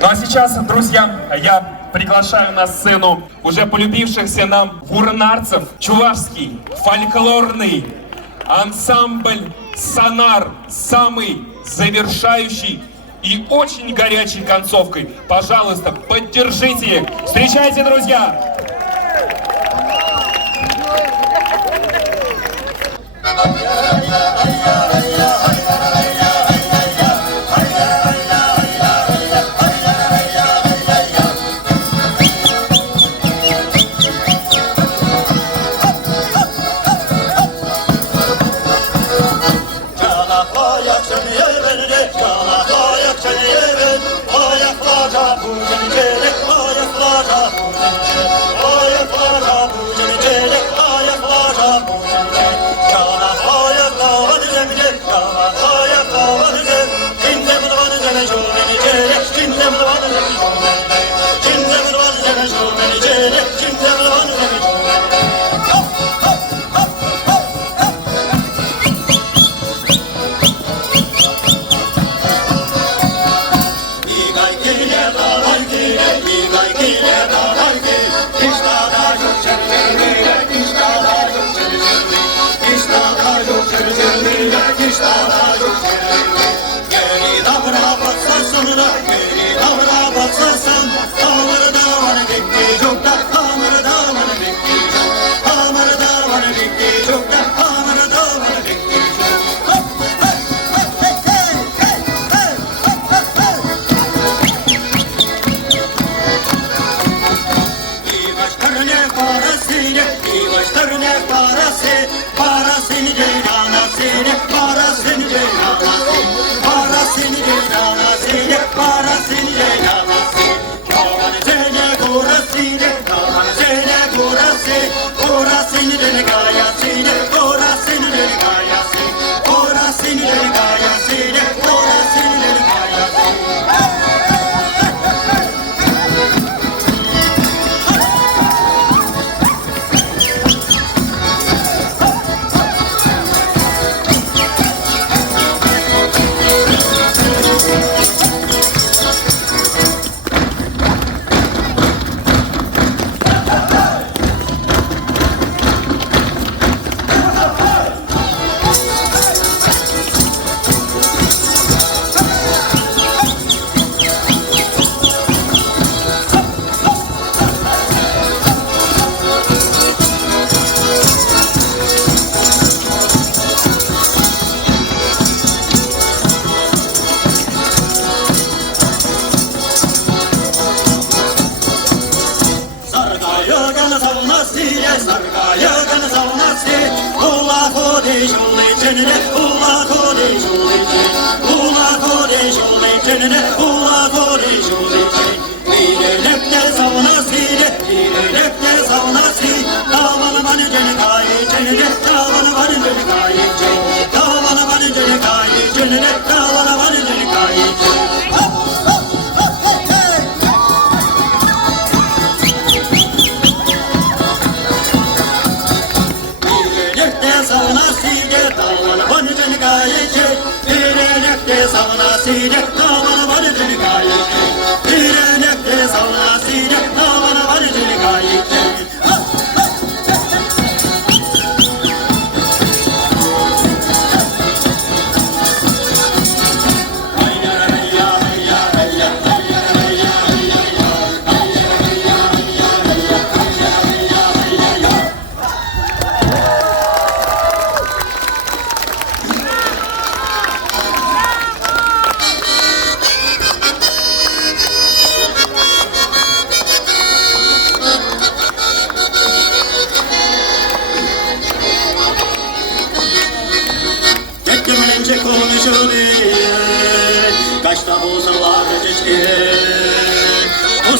Ну а сейчас, друзья, я приглашаю на сцену уже полюбившихся нам вурнарцев, чувашский фольклорный ансамбль «Сонар», самый завершающий и очень горячей концовкой. Пожалуйста, поддержите их. Встречайте, друзья!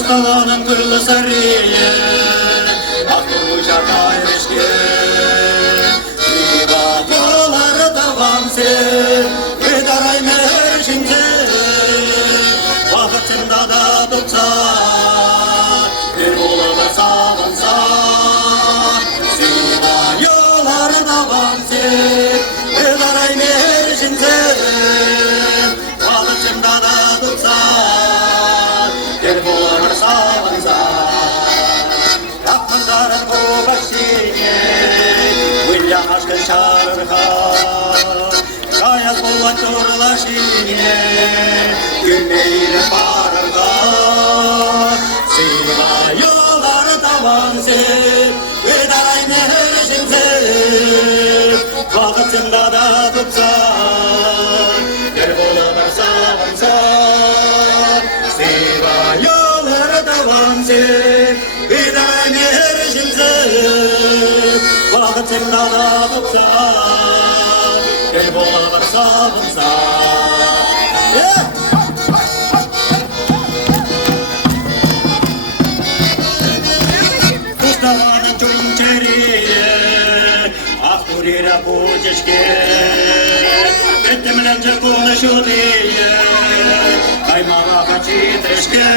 Mustafa'nın kırlı sarıya Aklımıca kaymışke Riva yolları davamse Vedaray merşince Vakıtında da tutsa Bir oğlana savunsa Riva yolları davamse Vedaray merşince Vakıtında da tutsa çağırırha Kayas bolla turlaşine Gülmeyle bağırırha Siva yolları tavansın Vedaray nehrişimsin Vakıtında da tutsan Gel bola savansan Siva yolları tavansın Vedaray nehrişimsin Vakıtında da tutsan Gel bola savansan Yeah! Уставана чунчерие, Ахтурира путешке, Беттемленче куны шутие, Каймава хачи трешке,